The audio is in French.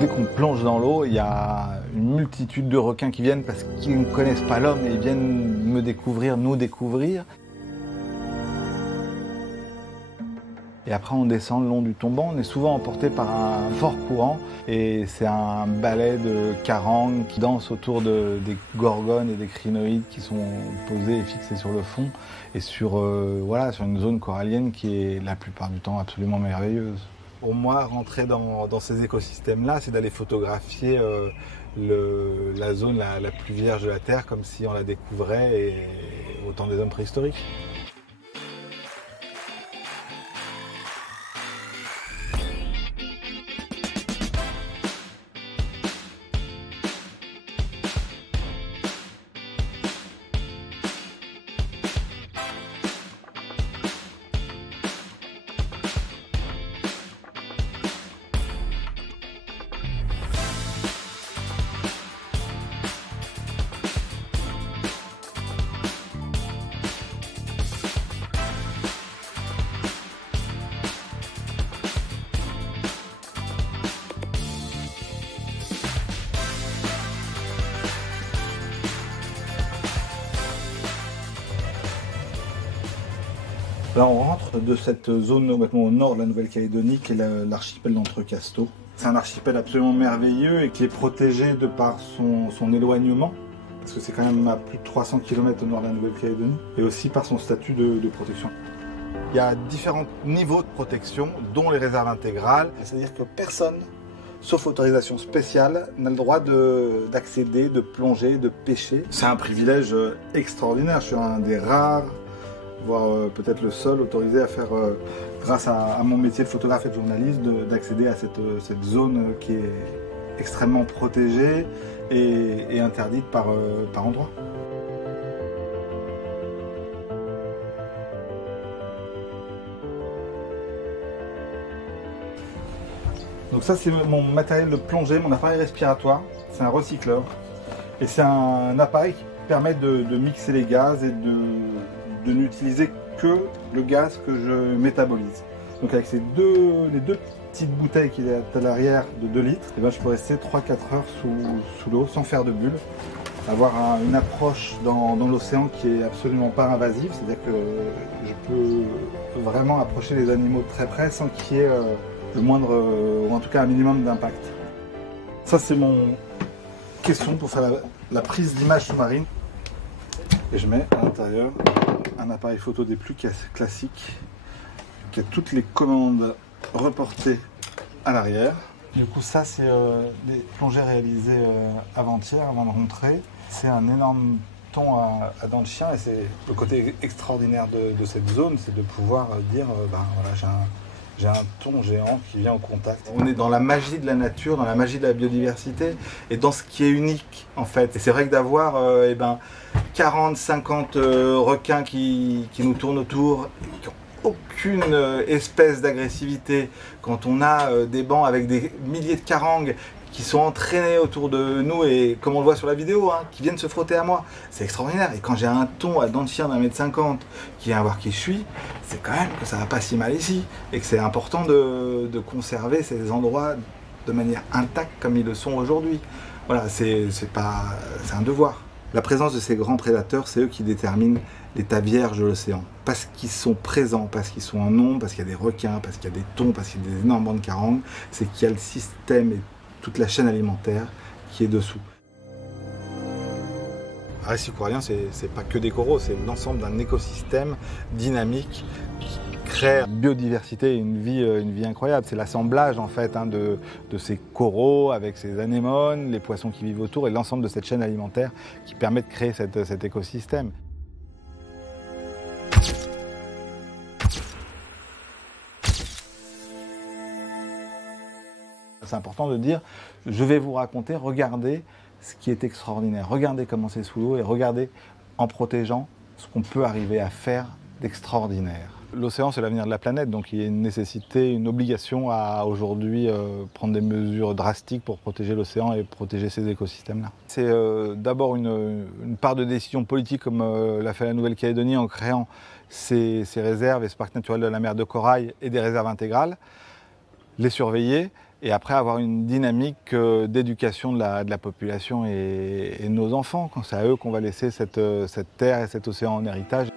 Dès qu'on plonge dans l'eau, il y a une multitude de requins qui viennent parce qu'ils ne connaissent pas l'homme et ils viennent me découvrir, nous découvrir. Et après on descend le long du tombant, on est souvent emporté par un fort courant et c'est un balai de carangues qui dansent autour des gorgones et des crinoïdes qui sont posés et fixés sur le fond et sur une zone corallienne qui est la plupart du temps absolument merveilleuse. Pour moi, rentrer dans ces écosystèmes-là, c'est d'aller photographier la zone la plus vierge de la Terre comme si on la découvrait au temps des hommes préhistoriques. Là, on rentre de cette zone complètement au nord de la Nouvelle-Calédonie, qui est l'archipel d'Entrecasteaux. C'est un archipel absolument merveilleux et qui est protégé de par son éloignement, parce que c'est quand même à plus de 300 km au nord de la Nouvelle-Calédonie, et aussi par son statut de protection. Il y a différents niveaux de protection, dont les réserves intégrales, c'est-à-dire que personne, sauf autorisation spéciale, n'a le droit d'accéder, de plonger, de pêcher. C'est un privilège extraordinaire, je suis un des rares, voire peut-être le seul autorisé à faire, grâce à mon métier de photographe et de journaliste, d'accéder à cette zone qui est extrêmement protégée et interdite par endroits. Donc ça c'est mon matériel de plongée, mon appareil respiratoire, c'est un recycleur. Et c'est un appareil qui permet de mixer les gaz et de n'utiliser que le gaz que je métabolise. Donc avec les deux petites bouteilles qui est à l'arrière de 2 litres, et ben je peux rester 3-4 heures sous l'eau sans faire de bulles. Avoir une approche dans l'océan qui est absolument pas invasive, c'est-à-dire que je peux vraiment approcher les animaux de très près sans qu'il y ait le moindre, ou en tout cas un minimum d'impact. Ça c'est mon caisson pour faire la prise d'image sous-marine. Et je mets à l'intérieur un appareil photo des plus classiques qui a toutes les commandes reportées à l'arrière. Du coup ça c'est des plongées réalisées avant-hier, avant de rentrer. C'est un énorme thon à dents de chien et c'est le côté extraordinaire de cette zone, c'est de pouvoir dire voilà, j'ai un thon géant qui vient au contact. On est dans la magie de la nature, dans la magie de la biodiversité et dans ce qui est unique en fait. Et c'est vrai que d'avoir 40, 50 requins qui nous tournent autour, qui n'ont aucune espèce d'agressivité, quand on a des bancs avec des milliers de carangues qui sont entraînés autour de nous et comme on le voit sur la vidéo, qui viennent se frotter à moi, c'est extraordinaire. Et quand j'ai un thon à dents de chien d'1,50 m qui vient voir qui je suis, c'est quand même que ça va pas si mal ici et que c'est important de conserver ces endroits de manière intacte comme ils le sont aujourd'hui. Voilà, c'est un devoir. La présence de ces grands prédateurs, c'est eux qui déterminent l'état vierge de l'océan. Parce qu'ils sont présents, parce qu'ils sont en nombre, parce qu'il y a des requins, parce qu'il y a des thons, parce qu'il y a des énormes bancs de carangues, c'est qu'il y a le système et toute la chaîne alimentaire qui est dessous. Un récif corallien, c'est pas que des coraux, c'est l'ensemble d'un écosystème dynamique qui crée une biodiversité et une vie incroyable. C'est l'assemblage en fait de ces coraux avec ces anémones, les poissons qui vivent autour et l'ensemble de cette chaîne alimentaire qui permet de créer cet écosystème. C'est important de dire, je vais vous raconter, regardez ce qui est extraordinaire, regardez comment c'est sous l'eau et regardez en protégeant ce qu'on peut arriver à faire d'extraordinaire. L'océan c'est l'avenir de la planète, donc il y a une nécessité, une obligation à aujourd'hui prendre des mesures drastiques pour protéger l'océan et protéger ces écosystèmes-là. C'est d'abord une part de décision politique comme l'a fait la Nouvelle-Calédonie en créant ces réserves et ce parc naturel de la mer de Corail et des réserves intégrales. les surveiller et après avoir une dynamique d'éducation de la population et de nos enfants. C'est à eux qu'on va laisser cette terre et cet océan en héritage.